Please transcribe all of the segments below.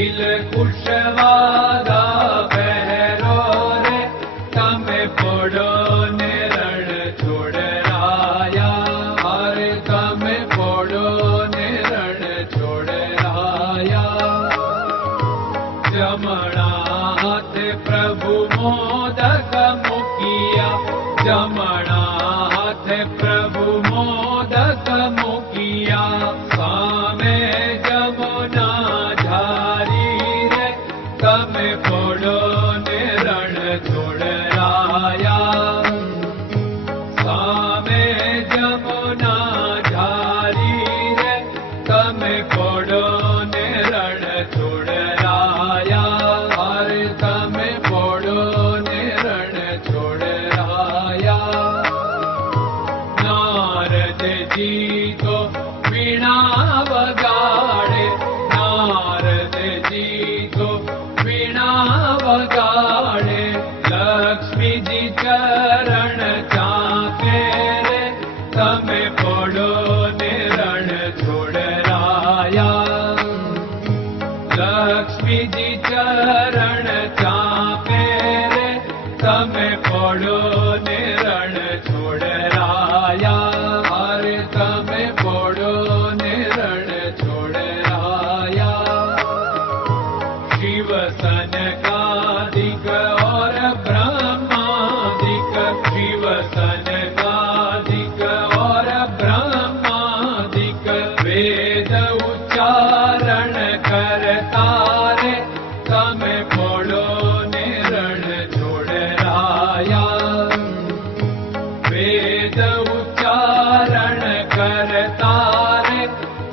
तिल कुशवादा पहरो रे तम पोड़ो ने रण रो तमे पडो नेण छोडायारे तमे पडो निर छोडनायामणा हथ प्रभु मोदक मुखियामणा प्रभु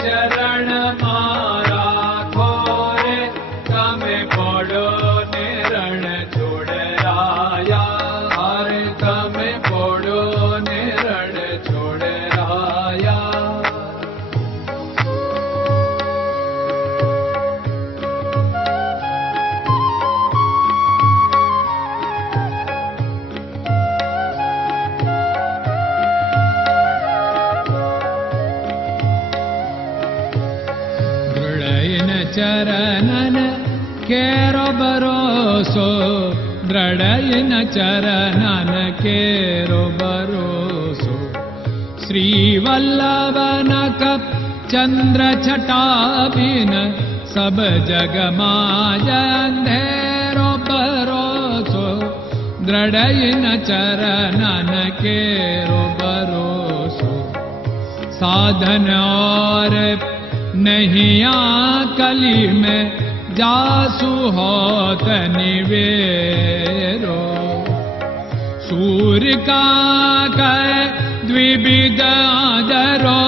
चरण भरोसो दृढय चरणन चरन केरो भरोसो। श्रीवल्लभ चन्द्रटाबिन सब जगमाजेरो भरोसो। द्रढय न चरन केरो भरोसो। साधन और नही मे जासु सुहत निवेरो। सूर्यका द्विविधारो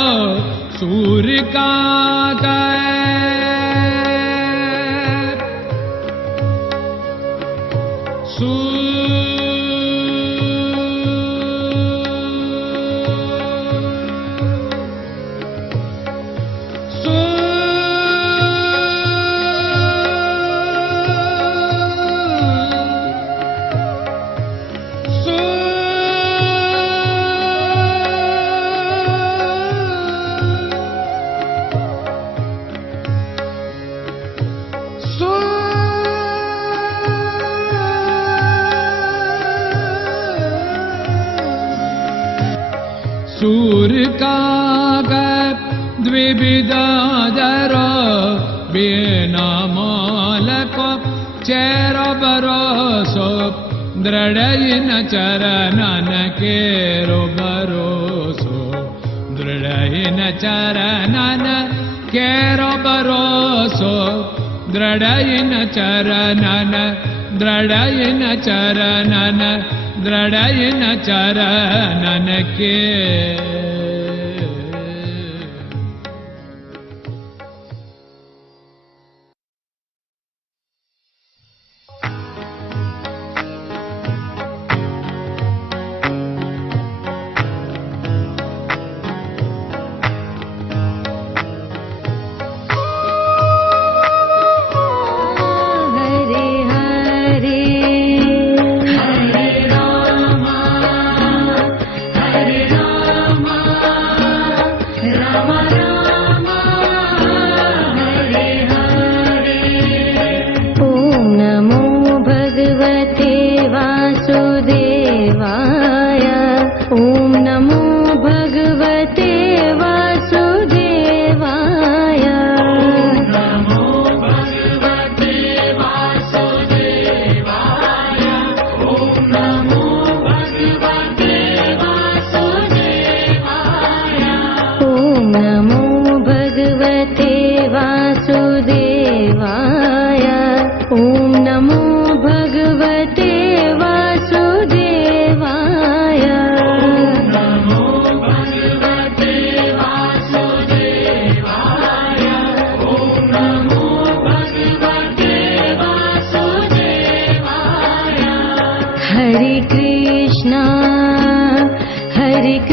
सूर्यका द्विविधारो चेरबरोसो दृढयिन चरन केरसो दृढयिन चरणन केरो भरोसो दृढयन चरन दृढयिन चरणन दृढयिन चरणन के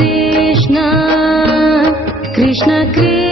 कृष्ण कृष्ण कृष्ण